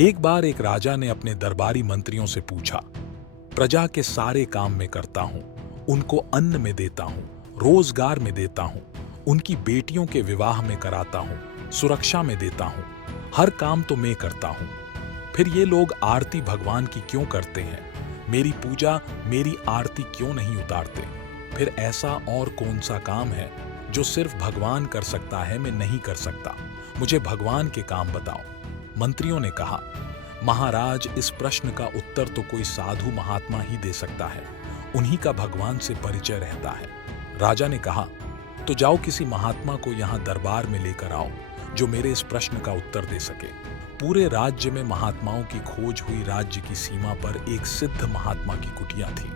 एक बार एक राजा ने अपने दरबारी मंत्रियों से पूछा, प्रजा के सारे काम में करता हूं, उनको अन्न में देता हूं, रोजगार में देता हूं, उनकी बेटियों के विवाह में कराता हूं, सुरक्षा में देता हूं, हर काम तो मैं करता हूं। फिर ये लोग आरती भगवान की क्यों करते हैं? मेरी पूजा, मेरी आरती क्यों नहीं उतारते? फिर ऐसा और कौन सा काम है जो सिर्फ भगवान कर सकता है, मैं नहीं कर सकता? मुझे भगवान के काम बताओ। मंत्रियों ने कहा, महाराज, इस प्रश्न का उत्तर तो कोई साधु महात्मा ही दे सकता है, उन्हीं का भगवान से परिचय रहता है। राजा ने कहा, तो जाओ किसी महात्मा को यहाँ दरबार में लेकर आओ जो मेरे इस प्रश्न का उत्तर दे सके। पूरे राज्य में महात्माओं की खोज हुई। राज्य की सीमा पर एक सिद्ध महात्मा की कुटिया थी।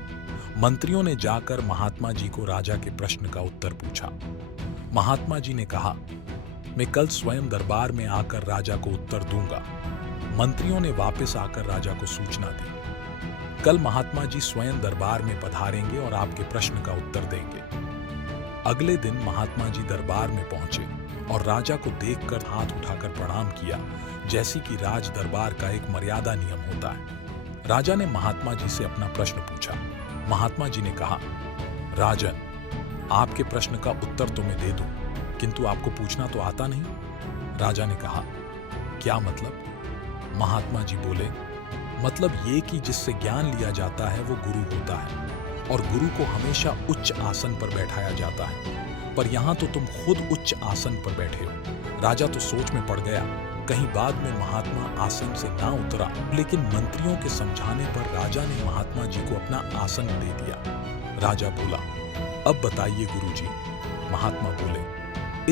मंत्रियों ने जाकर महात्मा जी को राजा के प्रश्न का उत्तर पूछा। महात्मा जी ने कहा, मैं कल स्वयं दरबार में आकर राजा को उत्तर दूंगा। मंत्रियों ने वापस आकर राजा को सूचना दी, कल महात्मा जी स्वयं दरबार में पधारेंगे और आपके प्रश्न का उत्तर देंगे। अगले दिन महात्मा जी दरबार में पहुंचे और राजा को देखकर हाथ उठाकर प्रणाम किया, जैसी कि राज दरबार का एक मर्यादा नियम होता है। राजा ने महात्मा जी से अपना प्रश्न पूछा। महात्मा जी ने कहा, राजन, आपके प्रश्न का उत्तर तो मैं दे दूं, किंतु आपको पूछना तो आता नहीं। राजा ने कहा, क्या मतलब? महात्मा जी बोले, मतलब ये कि जिससे ज्ञान लिया जाता है वो गुरु होता है और गुरु को हमेशा उच्च आसन पर बैठाया जाता है, पर यहां तो तुम खुद उच्च आसन पर बैठे हो। राजा तो सोच में पड़ गया, कहीं बाद में महात्मा आसन से ना उतरा, लेकिन मंत्रियों के समझाने पर राजा ने महात्मा जी को अपना आसन दे दिया। राजा बोला, अब बताइए गुरुजी। महात्मा बोले,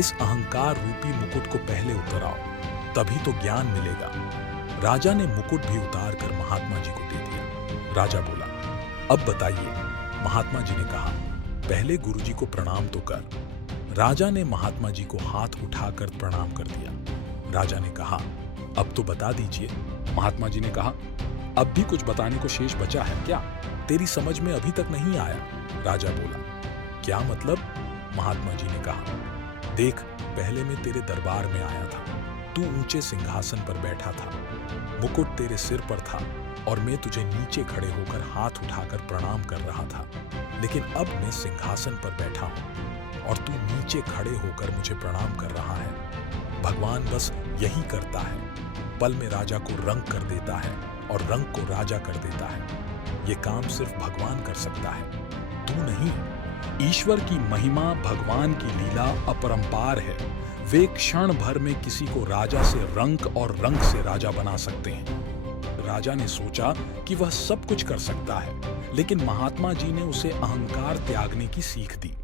इस अहंकार रूपी मुकुट को पहले उतराओ, तभी तो ज्ञान मिलेगा। राजा ने मुकुट भी उतार कर महात्मा जी को दे दिया। राजा बोला, अब बताइए। महात्मा जी ने कहा, पहले गुरुजी को प्रणाम तो कर। राजा ने महात्मा जी को हाथ उठाकर प्रणाम कर दिया। राजा ने कहा, अब तो बता दीजिए। महात्मा जी ने कहा, अब भी कुछ बताने को शेष बचा है क्या? तेरी समझ में अभी तक नहीं आया। राजा बोला, क्या मतलब? महात्मा जी ने कहा, देख, पहले मैं तेरे दरबार में आया था, तू ऊंचे सिंहासन पर बैठा था, मुकुट तेरे सिर पर था और मैं तुझे नीचे खड़े होकर हाथ उठाकर प्रणाम कर रहा था। लेकिन अब मैं सिंहासन पर बैठा हूं और तू नीचे खड़े होकर मुझे प्रणाम कर रहा है। भगवान बस यही करता है, पल में राजा को रंग कर देता है और रंग को राजा कर देता है। ये काम सिर्फ भगवान कर सकता है, तू नहीं। ईश्वर की महिमा, भगवान की लीला अपरंपार है। वे क्षण भर में किसी को राजा से रंक और रंक से राजा बना सकते हैं। राजा ने सोचा कि वह सब कुछ कर सकता है, लेकिन महात्मा जी ने उसे अहंकार त्यागने की सीख दी।